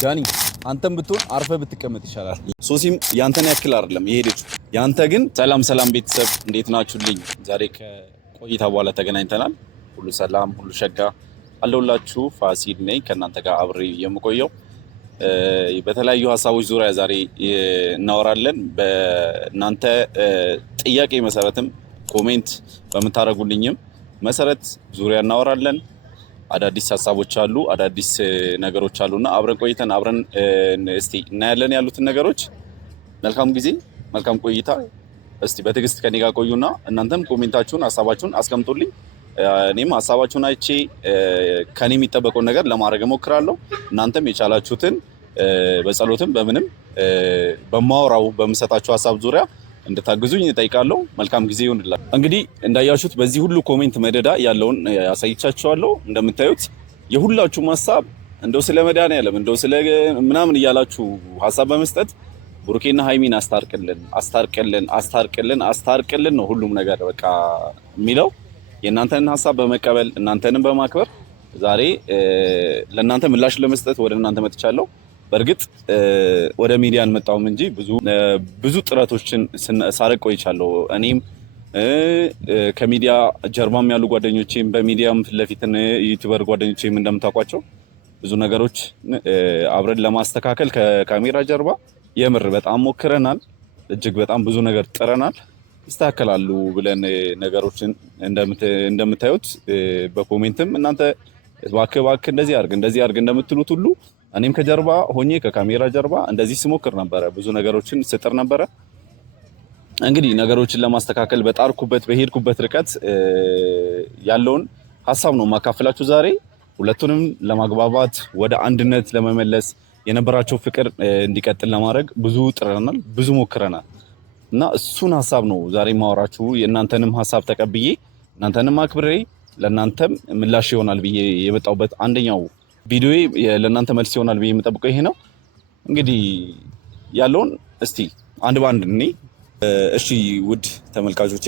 ዳኒ አንተም ብትሆን አርፈ ብትቀመጥ ይሻላል። ሶሲም ያንተን ያክል አይደለም የሄደችው። ያንተ ግን ሰላም ቤተሰብ እንዴት ናችሁልኝ? ዛሬ ከቆይታ በኋላ ተገናኝተናል። ሁሉ ሰላም፣ ሁሉ ሸጋ አለሁላችሁ። ፋሲል ነኝ ከእናንተ ጋር አብሬ የምቆየው። በተለያዩ ሀሳቦች ዙሪያ ዛሬ እናወራለን። በእናንተ ጥያቄ መሰረትም ኮሜንት በምታደርጉልኝም መሰረት ዙሪያ እናወራለን። አዳዲስ ሀሳቦች አሉ፣ አዳዲስ ነገሮች አሉና አብረን ቆይተን አብረን እስቲ እናያለን ያሉትን ነገሮች። መልካም ጊዜ፣ መልካም ቆይታ። እስቲ በትዕግስት ከኔ ጋር ቆዩና እናንተም ኮሜንታችሁን፣ ሀሳባችሁን አስቀምጡልኝ። እኔም ሀሳባችሁን አይቼ ከኔ የሚጠበቀውን ነገር ለማድረግ እሞክራለሁ። እናንተም የቻላችሁትን በጸሎትም በምንም በማወራው በምሰጣችሁ ሀሳብ ዙሪያ እንድታግዙኝ እጠይቃለሁ። መልካም ጊዜ ይሁንላችሁ። እንግዲህ እንዳያችሁት በዚህ ሁሉ ኮሜንት መደዳ ያለውን አሳይቻችኋለሁ። እንደምታዩት የሁላችሁም ሀሳብ እንደው ስለ መድኃኒዓለም እንደው ስለ ምናምን እያላችሁ ሀሳብ በመስጠት ብሩኬና ሃይሚን አስታርቅልን ነው ሁሉም ነገር በቃ የሚለው። የእናንተን ሀሳብ በመቀበል እናንተንም በማክበር ዛሬ ለእናንተ ምላሽ ለመስጠት ወደ እናንተ መጥቻለሁ። በእርግጥ ወደ ሚዲያ አልመጣሁም እንጂ ብዙ ጥረቶችን ሳረግ ቆይቻለሁ። እኔም ከሚዲያ ጀርባም ያሉ ጓደኞቼም በሚዲያም ፊት ለፊት ዩቲዩበር ጓደኞቼም እንደምታውቋቸው ብዙ ነገሮች አብረን ለማስተካከል ከካሜራ ጀርባ የምር በጣም ሞክረናል። እጅግ በጣም ብዙ ነገር ጥረናል። ይስተካከላሉ ብለን ነገሮችን እንደምታዩት በኮሜንትም እናንተ እባክህ እንደዚህ አድርግ እንደምትሉት ሁሉ እኔም ከጀርባ ሆኜ ከካሜራ ጀርባ እንደዚህ ስሞክር ነበረ። ብዙ ነገሮችን ስጥር ነበረ። እንግዲህ ነገሮችን ለማስተካከል በሄድኩበት ርቀት ያለውን ሀሳብ ነው ማካፈላችሁ ዛሬ። ሁለቱንም ለማግባባት ወደ አንድነት ለመመለስ የነበራቸው ፍቅር እንዲቀጥል ለማድረግ ብዙ ጥረናል፣ ብዙ ሞክረናል እና እሱን ሀሳብ ነው ዛሬ ማወራችሁ። የእናንተንም ሀሳብ ተቀብዬ እናንተንም አክብሬ ለእናንተም ምላሽ ይሆናል ብዬ የመጣሁበት አንደኛው ቪዲዮ ለእናንተ መልስ ይሆናል ብዬ የምጠብቀው ይሄ ነው። እንግዲህ ያለውን እስቲ አንድ ባንድ እኔ እሺ፣ ውድ ተመልካቾቼ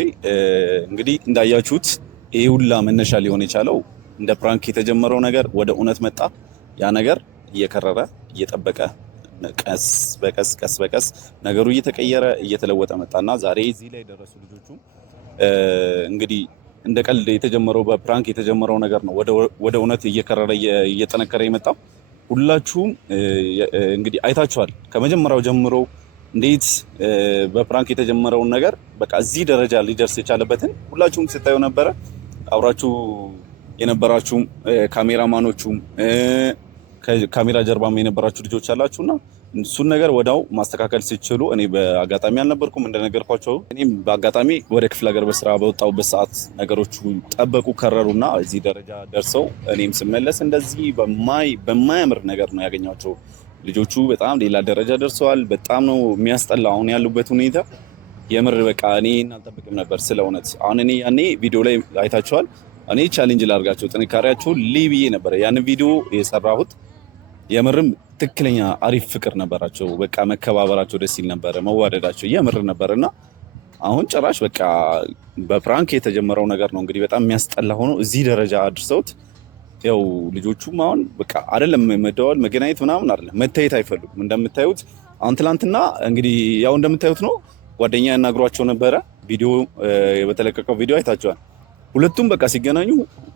እንግዲህ እንዳያችሁት ይሄ ሁላ መነሻ ሊሆን የቻለው እንደ ፕራንክ የተጀመረው ነገር ወደ እውነት መጣ። ያ ነገር እየከረረ እየጠበቀ ቀስ በቀስ ነገሩ እየተቀየረ እየተለወጠ መጣና ዛሬ እዚህ ላይ ደረሱ ልጆቹ። እንግዲህ እንደ ቀልድ የተጀመረው በፕራንክ የተጀመረው ነገር ነው ወደ እውነት እየከረረ እየጠነከረ የመጣው። ሁላችሁም እንግዲህ አይታችኋል ከመጀመሪያው ጀምሮ እንዴት በፕራንክ የተጀመረውን ነገር በቃ እዚህ ደረጃ ሊደርስ የቻለበትን ሁላችሁም ስታዩ ነበረ። አብራችሁ የነበራችሁም ካሜራማኖቹም ካሜራ ጀርባም የነበራችሁ ልጆች አላችሁና እሱን ነገር ወዳው ማስተካከል ሲችሉ እኔ በአጋጣሚ አልነበርኩም እንደነገርኳቸው። እኔም በአጋጣሚ ወደ ክፍለ ሀገር በስራ በወጣሁበት ሰዓት ነገሮቹ ጠበቁ፣ ከረሩና እዚህ ደረጃ ደርሰው እኔም ስመለስ እንደዚህ በማያምር ነገር ነው ያገኛቸው። ልጆቹ በጣም ሌላ ደረጃ ደርሰዋል። በጣም ነው የሚያስጠላ አሁን ያሉበት ሁኔታ። የምር በቃ እኔ አልጠብቅም ነበር ስለ እውነት። አሁን እኔ ያኔ ቪዲዮ ላይ አይታችኋል። እኔ ቻሌንጅ ላድርጋቸው ጥንካሬያቸው ልብዬ ነበረ ያንን ቪዲዮ የሰራሁት። የምርም ትክክለኛ አሪፍ ፍቅር ነበራቸው። በቃ መከባበራቸው ደስ ይል ነበረ፣ መዋደዳቸው የምር ነበርና አሁን ጭራሽ በቃ በፕራንክ የተጀመረው ነገር ነው እንግዲህ በጣም የሚያስጠላ ሆኖ እዚህ ደረጃ አድርሰውት። ያው ልጆቹም አሁን በቃ አይደለም መደዋወል መገናኘት ምናምን አይደለም መታየት አይፈልጉም። እንደምታዩት አሁን ትናንትና እንግዲህ ያው እንደምታዩት ነው ጓደኛ ያናግሯቸው ነበረ። ቪዲዮ በተለቀቀው ቪዲዮ አይታችኋል። ሁለቱም በቃ ሲገናኙ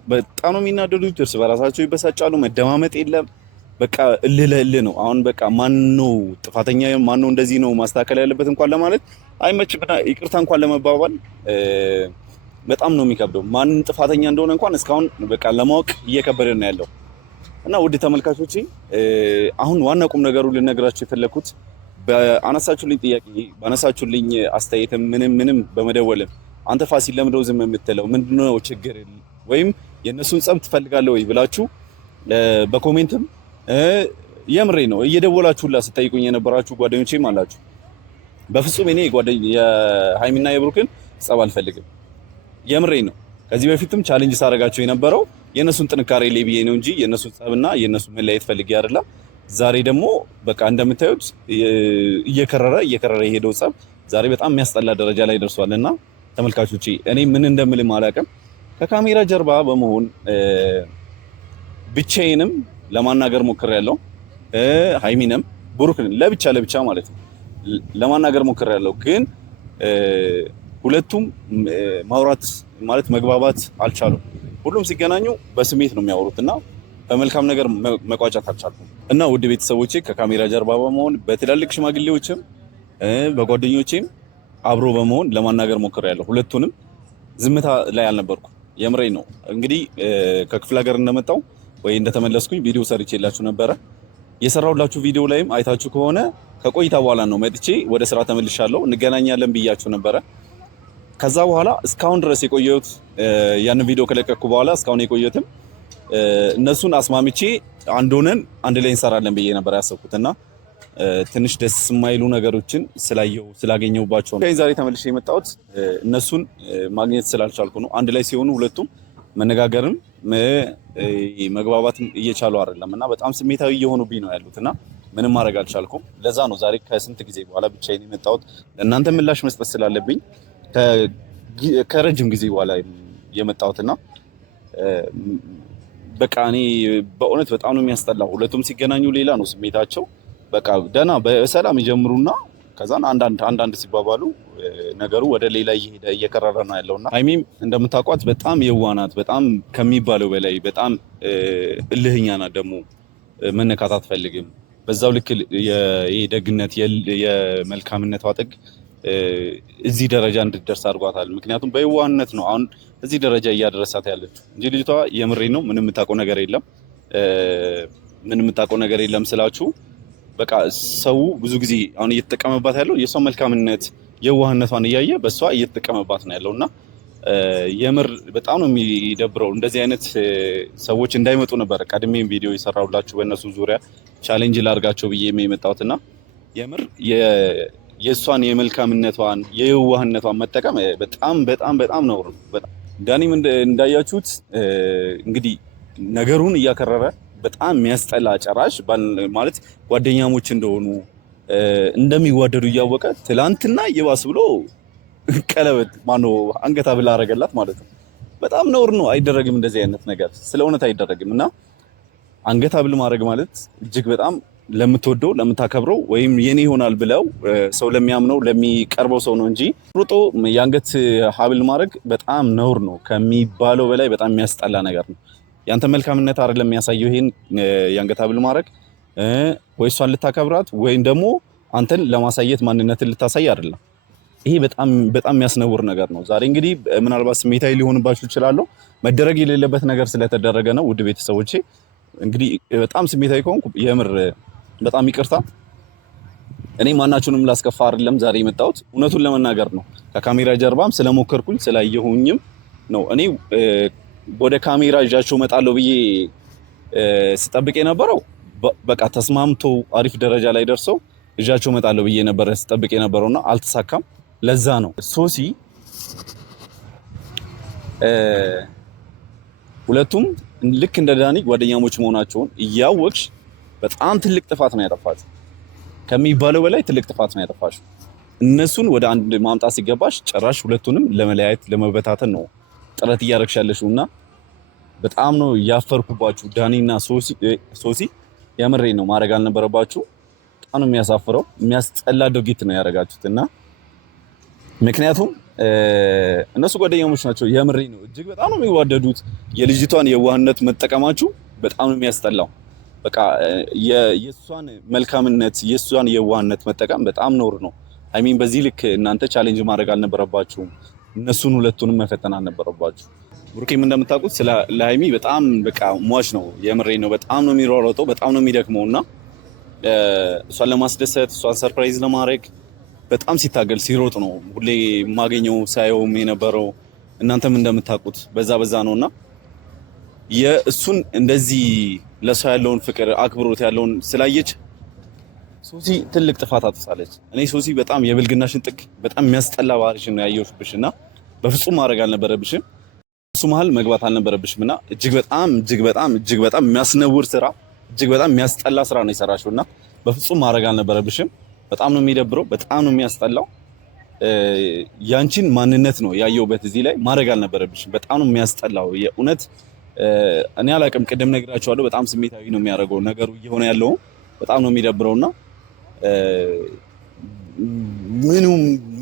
በጣም ነው የሚናደዱት፣ እርስ በራሳቸው ይበሳጫሉ። መደማመጥ የለም በቃ እልህ ነው። አሁን በቃ ማን ነው ጥፋተኛ፣ ማን ነው እንደዚህ ነው ማስተካከል ያለበት እንኳን ለማለት አይመችብና ይቅርታ እንኳን ለመባባል በጣም ነው የሚከብደው። ማን ጥፋተኛ እንደሆነ እንኳን እስካሁን በቃ ለማወቅ እየከበደ ነው ያለው። እና ውድ ተመልካቾቼ አሁን ዋና ቁም ነገሩ ልነግራችሁ የፈለኩት በአነሳችሁልኝ ጥያቄ ባነሳችሁልኝ አስተያየት ምንም በመደወልም አንተ ፋሲል ለምንድነው ዝም የምትለው ምንድነው ችግር ወይም የነሱን ጸብ ትፈልጋለህ ወይ ብላችሁ በኮሜንትም የምሬ ነው እየደወላችሁላ ስጠይቁኝ የነበራችሁ ጓደኞቼም አላችሁ። በፍጹም እኔ የሃይሚና የብሩክን ጸብ አልፈልግም። የምሬ ነው። ከዚህ በፊትም ቻሌንጅ ሳደርጋቸው የነበረው የነሱን ጥንካሬ ላይ ብዬ ነው እንጂ የነሱን ጸብና የነሱን መለያየት ፈልጌ አይደለም። ዛሬ ደግሞ በቃ እንደምታዩት እየከረረ የሄደው ጸብ ዛሬ በጣም የሚያስጠላ ደረጃ ላይ ደርሷልና ተመልካቾቼ እኔ ምን እንደምልም አላውቅም። ከካሜራ ጀርባ በመሆን ብቻዬንም ለማናገር ሞክሬያለሁ። ሃይሚንም ብሩክን ለብቻ ማለት ነው ለማናገር ሞክሬያለሁ። ግን ሁለቱም ማውራት ማለት መግባባት አልቻሉም። ሁሉም ሲገናኙ በስሜት ነው የሚያወሩትና በመልካም ነገር መቋጨት አልቻልኩም። እና ውድ ቤተሰቦቼ ከካሜራ ጀርባ በመሆን በትላልቅ ሽማግሌዎችም በጓደኞቼም አብሮ በመሆን ለማናገር ሞክሬያለሁ። ሁለቱንም ዝምታ ላይ አልነበርኩም። የምሬን ነው። እንግዲህ ከክፍለ ሀገር እንደመጣው ወይ እንደተመለስኩኝ ቪዲዮ ሰርቼላችሁ ነበረ። የሰራሁላችሁ ቪዲዮ ላይም አይታችሁ ከሆነ ከቆይታ በኋላ ነው መጥቼ ወደ ስራ ተመልሻለሁ። እንገናኛለን ብያችሁ ነበረ። ከዛ በኋላ እስካሁን ድረስ የቆየሁት ያንን ቪዲዮ ከለቀቅኩ በኋላ እስካሁን የቆየሁትም እነሱን አስማምቼ አንድ ሆነን አንድ ላይ እንሰራለን ብዬ ነበር ያሰብኩትና ትንሽ ደስ የማይሉ ነገሮችን ስላገኘሁባቸው ነው ዛሬ ተመልሼ የመጣሁት። እነሱን ማግኘት ስላልቻልኩ ነው። አንድ ላይ ሲሆኑ ሁለቱም መነጋገርም መግባባትም እየቻሉ አይደለም እና በጣም ስሜታዊ እየሆኑብኝ ነው ያሉትና ምንም ማድረግ አልቻልኩም። ለዛ ነው ዛሬ ከስንት ጊዜ በኋላ ብቻዬን የመጣሁት ለእናንተ ምላሽ መስጠት ስላለብኝ ከረጅም ጊዜ በኋላ የመጣሁትና በቃ እኔ በእውነት በጣም ነው የሚያስጠላው። ሁለቱም ሲገናኙ ሌላ ነው ስሜታቸው። በቃ ደህና በሰላም ይጀምሩና ከዛን አንዳንድ ሲባባሉ ነገሩ ወደ ሌላ እየከረረ ነው ያለውና ሃይሚም እንደምታውቋት በጣም የዋናት፣ በጣም ከሚባለው በላይ በጣም እልህኛ ናት። ደግሞ መነካት አትፈልግም። በዛው ልክ የደግነት የመልካምነቷ ጥግ እዚህ ደረጃ እንድትደርስ አድርጓታል። ምክንያቱም በየዋህነት ነው አሁን እዚህ ደረጃ እያደረሳት ያለችው እንጂ ልጅቷ የምሬ ነው ምንም የምታውቀው ነገር የለም ስላችሁ በቃ ሰው ብዙ ጊዜ አሁን እየተጠቀመባት ያለው የሷ መልካምነት የዋህነቷን እያየ በሷ እየተጠቀመባት ነው ያለውና የምር በጣም ነው የሚደብረው። እንደዚህ አይነት ሰዎች እንዳይመጡ ነበር ቀድሜም ቪዲዮ የሰራሁላችሁ በእነሱ ዙሪያ ቻሌንጅ ላድርጋቸው ብዬ የመጣሁትና የምር የእሷን የመልካምነቷን የዋህነቷን መጠቀም በጣም ነው። ዳኒም እንዳያችሁት እንግዲህ ነገሩን እያከረረ በጣም የሚያስጠላ ጨራሽ ማለት ጓደኛሞች እንደሆኑ እንደሚዋደዱ እያወቀ ትላንትና ይባስ ብሎ ቀለበት አንገታ ብላ አረገላት ማለት ነው። በጣም ነውር ነው። አይደረግም እንደዚህ አይነት ነገር ስለ እውነት አይደረግም። እና አንገታ ብል ማድረግ ማለት እጅግ በጣም ለምትወደው ለምታከብረው ወይም የኔ ይሆናል ብለው ሰው ለሚያምነው ለሚቀርበው ሰው ነው እንጂ ሩጦ የአንገት ሀብል ማድረግ በጣም ነውር ነው ከሚባለው በላይ በጣም የሚያስጠላ ነገር ነው። ያንተ መልካምነት አይደለም የሚያሳየው ይሄን የአንገት ሀብል ማድረግ ወይ እሷን ልታከብራት ወይም ደግሞ አንተን ለማሳየት ማንነትን ልታሳይ አይደለም። ይሄ በጣም የሚያስነውር ነገር ነው። ዛሬ እንግዲህ ምናልባት ስሜታዊ ሊሆንባችሁ ይችላል። መደረግ የሌለበት ነገር ስለተደረገ ነው። ውድ ቤተሰቦቼ እንግዲህ በጣም ስሜታዊ ከሆንኩ የምር በጣም ይቅርታ። እኔ ማናችሁንም ላስከፋ አይደለም ዛሬ የመጣሁት እውነቱን ለመናገር ነው። ከካሜራ ጀርባም ስለሞከርኩኝ ስላየሁኝም ነው። እኔ ወደ ካሜራ ይዣቸው እመጣለሁ ብዬ ስጠብቅ የነበረው በቃ ተስማምቶ አሪፍ ደረጃ ላይ ደርሰው ይዣቸው እመጣለሁ ብዬ ነበር ስጠብቅ የነበረውና አልተሳካም። ለዛ ነው ሶሲ ሁለቱም ልክ እንደ ዳኒ ጓደኛሞች መሆናቸውን እያወቅሽ በጣም ትልቅ ጥፋት ነው ያጠፋች። ከሚባለው በላይ ትልቅ ጥፋት ነው ያጠፋሽ። እነሱን ወደ አንድ ማምጣት ሲገባሽ ጭራሽ ሁለቱንም ለመለያየት ለመበታተን ነው ጥረት እያደረግሽ ያለሽውና በጣም ነው ያፈርኩባችሁ። ዳኒና ሶሲ የምሬ ነው ማድረግ አልነበረባችሁ። በጣም ነው የሚያሳፍረው። የሚያስጠላ ድርጊት ነው ያደረጋችሁትና ምክንያቱም እነሱ ጓደኛሞች ናቸው። የምሬ ነው እጅግ በጣም ነው የሚዋደዱት። የልጅቷን የዋህነት መጠቀማችሁ በጣም ነው የሚያስጠላው። በቃ የሷን መልካምነት የሷን የዋህነት መጠቀም በጣም ነውር ነው። ሃይሚን በዚህ ልክ እናንተ ቻሌንጅ ማድረግ አልነበረባችሁም። እነሱን ሁለቱንም መፈተን አልነበረባችሁ። ብሩኬም እንደምታውቁት ለሃይሚ በጣም በቃ ሟች ነው። የምሬ ነው በጣም ነው የሚሯሯጠው፣ በጣም ነው የሚደክመውና እሷን ለማስደሰት እሷን ሰርፕራይዝ ለማድረግ በጣም ሲታገል ሲሮጥ ነው ሁሌ የማገኘው ሳየውም የነበረው። እናንተም እንደምታውቁት በዛ ነውና የእሱን እንደዚህ ለሷ ያለውን ፍቅር አክብሮት ያለውን ስላየች ሶሲ ትልቅ ጥፋት አጥፍታለች። እኔ ሶሲ በጣም የብልግናሽን ጥግ በጣም የሚያስጠላ ባህሪሽን ነው ያየሁብሽና በፍጹም ማድረግ አልነበረብሽም። እሱ መሀል መግባት አልነበረብሽምና እጅግ በጣም የሚያስነውር ስራ እጅግ በጣም የሚያስጠላ ስራ ነው የሰራሽውና በፍጹም ማድረግ አልነበረብሽም። በጣም ነው የሚደብረው፣ በጣም ነው የሚያስጠላው። ያንቺን ማንነት ነው ያየሁበት እዚህ ላይ ማድረግ አልነበረብሽም። በጣም ነው የሚያስጠላው የእውነት። እኔ አላቅም፣ ቅድም ነግራችኋለሁ። በጣም ስሜታዊ ነው የሚያደርገው ነገሩ እየሆነ ያለው በጣም ነው የሚደብረውና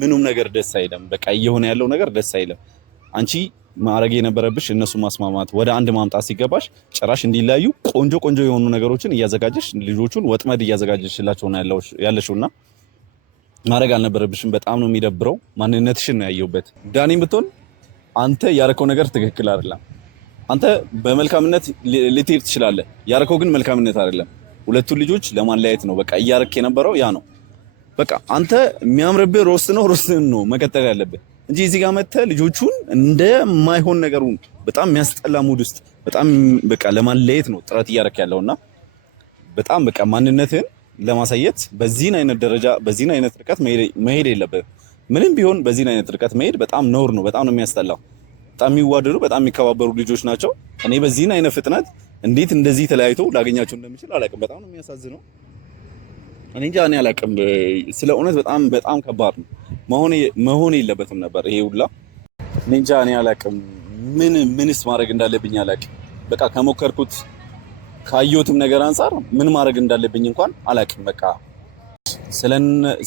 ምኑም ነገር ደስ አይልም። በቃ እየሆነ ያለው ነገር ደስ አይልም። አንቺ ማድረግ የነበረብሽ እነሱ ማስማማት ወደ አንድ ማምጣት ሲገባሽ ጭራሽ እንዲለያዩ ቆንጆ የሆኑ ነገሮችን እያዘጋጀሽ ልጆቹን ወጥመድ እያዘጋጀሽላቸው ነው ያለሽውና ማድረግ አልነበረብሽም። በጣም ነው የሚደብረው። ማንነትሽን ነው ያየሁበት። ዳኒም ብትሆን አንተ ያረከው ነገር ትክክል አይደለም። አንተ በመልካምነት ልትሄድ ትችላለህ። ያረከው ግን መልካምነት አይደለም። ሁለቱን ልጆች ለማለያየት ነው በቃ እያረክ የነበረው ያ ነው። በቃ አንተ የሚያምርብህ ሮስትን ነው መቀጠል ያለብህ እንጂ እዚህ ጋር መተህ ልጆቹን እንደማይሆን ነገሩን በጣም የሚያስጠላ ሙድ ውስጥ በጣም በቃ ለማለያየት ነው ጥረት እያረክ ያለውና በጣም በቃ ማንነትህን ለማሳየት በዚህን አይነት ደረጃ በዚህን አይነት ርቀት መሄድ የለብህም። ምንም ቢሆን በዚህን አይነት ርቀት መሄድ በጣም ነውር ነው። በጣም ነው የሚያስጠላው። በጣም የሚዋደዱ በጣም የሚከባበሩ ልጆች ናቸው። እኔ በዚህን አይነት ፍጥነት እንዴት እንደዚህ ተለያይቶ ላገኛቸው እንደምችል አላውቅም። በጣም ነው የሚያሳዝነው። እኔ እንጃ እኔ አላውቅም። ስለ እውነት በጣም ከባድ ነው። መሆን የለበትም ነበር ይሄ ሁላ። እኔ እንጃ እኔ አላውቅም። ምንስ ማድረግ እንዳለብኝ አላውቅም። በቃ ከሞከርኩት ካየሁትም ነገር አንፃር ምን ማድረግ እንዳለብኝ እንኳን አላውቅም። በቃ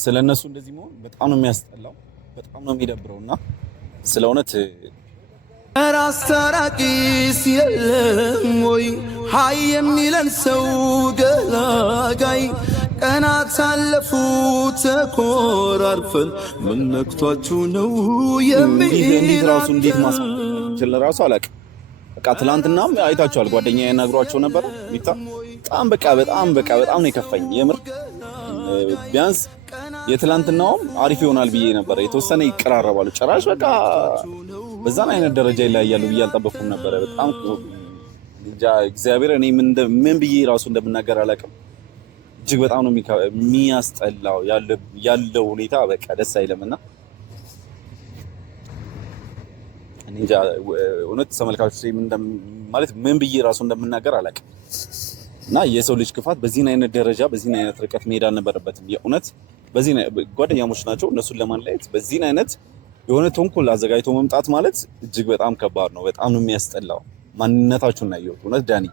ስለነሱ እንደዚህ መሆን በጣም ነው የሚያስጠላው። በጣም ነው የሚደብረውና ስለ እውነት ራስ ታራቂስ የለም ወይ ሃይ የሚለን ሰው ገላጋይ ቀናት አለፉ ተኮራርፈን ምን ነክቷችሁ ነው ራሱ እንዴት ማስማማት ራሱ አላውቅም። በቃ ትላንትናም አይታችኋል። ጓደኛዬ ያናግሯቸው ነበር ሚታ በጣም ነው የከፋኝ የምር። ቢያንስ የትላንትናውም አሪፍ ይሆናል ብዬ ነበር። የተወሰነ ይቀራረባሉ። ጭራሽ በቃ በዛን አይነት ደረጃ ይለያያሉ ብዬ አልጠበቅኩም ነበር። በጣም እንጃ እግዚአብሔር እኔ ምን ብዬ ራሱ እንደምናገር አላውቅም። እጅግ በጣም ነው የሚያስጠላው ያለው ሁኔታ በቃ ደስ አይለምና እንጃ እውነት ተመልካቾች ማለት ምን ብዬ ራሱ እንደምናገር አላውቅም። እና የሰው ልጅ ክፋት በዚህን አይነት ደረጃ በዚህን አይነት ርቀት መሄድ አልነበረበትም። የእውነት በዚህ ጓደኛሞች ናቸው። እነሱን ለማለያየት በዚህን አይነት የሆነ ተንኮል አዘጋጅቶ መምጣት ማለት እጅግ በጣም ከባድ ነው። በጣም ነው የሚያስጠላው። ማንነታችሁን ያየሁት እውነት ዳኒ፣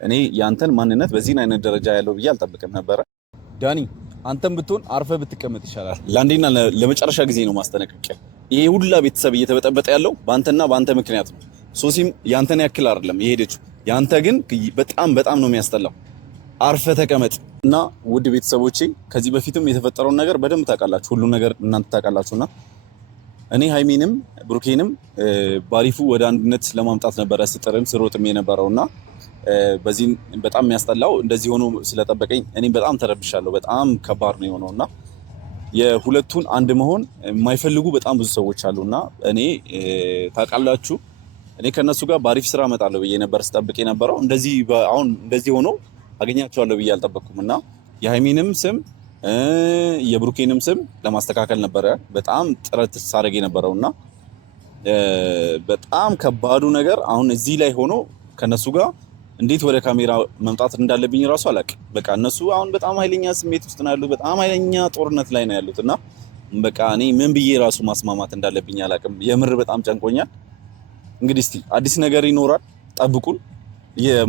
እኔ ያንተን ማንነት በዚህን አይነት ደረጃ ያለው ብዬ አልጠብቅም ነበረ። ዳኒ አንተም ብትሆን አርፈ ብትቀመጥ ይሻላል። ለአንዴና ለመጨረሻ ጊዜ ነው ማስጠነቀቂያ። ይሄ ሁላ ቤተሰብ እየተበጠበጠ ያለው በአንተና በአንተ ምክንያት ነው። ሶሲም ያንተን ያክል አይደለም የሄደችው፣ ያንተ ግን በጣም ነው የሚያስጠላው። አርፈ ተቀመጥ። እና ውድ ቤተሰቦቼ ከዚህ በፊትም የተፈጠረውን ነገር በደንብ ታውቃላችሁ፣ ሁሉ ነገር እናንተ ታውቃላችሁና እኔ ሃይሚንም ብሩኬንም ባሪፉ ወደ አንድነት ለማምጣት ነበረ ስጥርም ስሮጥም የነበረውና በዚህ በጣም የሚያስጠላው እንደዚህ ሆኖ ስለጠበቀኝ እኔም በጣም ተረብሻለሁ። በጣም ከባድ ነው የሆነውና የሁለቱን አንድ መሆን የማይፈልጉ በጣም ብዙ ሰዎች አሉና እኔ ታውቃላችሁ እኔ ከነሱ ጋር ባሪፍ ስራ እመጣለሁ ብዬ ነበር ስጠብቅ የነበረው። እንደዚህ አሁን እንደዚህ ሆኖ አገኛቸዋለሁ ብዬ አልጠበቅኩምና የሃይሚንም ስም የብሩኬንም ስም ለማስተካከል ነበረ በጣም ጥረት ሳደርግ የነበረውና በጣም ከባዱ ነገር አሁን እዚህ ላይ ሆኖ ከነሱ ጋር እንዴት ወደ ካሜራ መምጣት እንዳለብኝ ራሱ አላውቅም። በቃ እነሱ አሁን በጣም ኃይለኛ ስሜት ውስጥ ነው ያሉት፣ በጣም ኃይለኛ ጦርነት ላይ ነው ያሉትና በቃ እኔ ምን ብዬ ራሱ ማስማማት እንዳለብኝ አላውቅም። የምር በጣም ጨንቆኛል። እንግዲህ እስቲ አዲስ ነገር ይኖራል፣ ጠብቁን።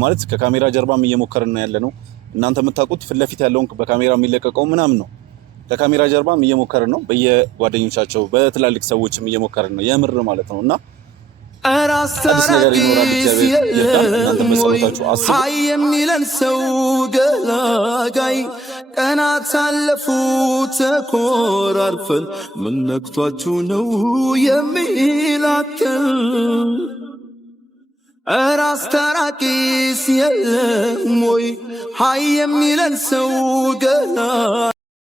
ማለት ከካሜራ ጀርባም እየሞከርን ነው ያለነው። እናንተ የምታውቁት ፊት ለፊት ያለውን በካሜራ የሚለቀቀው ምናምን ነው። ከካሜራ ጀርባም እየሞከርን ነው፣ በየጓደኞቻቸው በትላልቅ ሰዎችም እየሞከርን ነው የምር ማለት ነውና አዲስ ነገር ይኖራል። ሃይ የሚለን ሰው ገላጋይ ቀናት አለፉ ተኮራርፈን ምን ነክቷችሁ ነው የሚላከን ራስ ታራቂስ የለም ወይ ሃይ የሚለን ሰው ገላ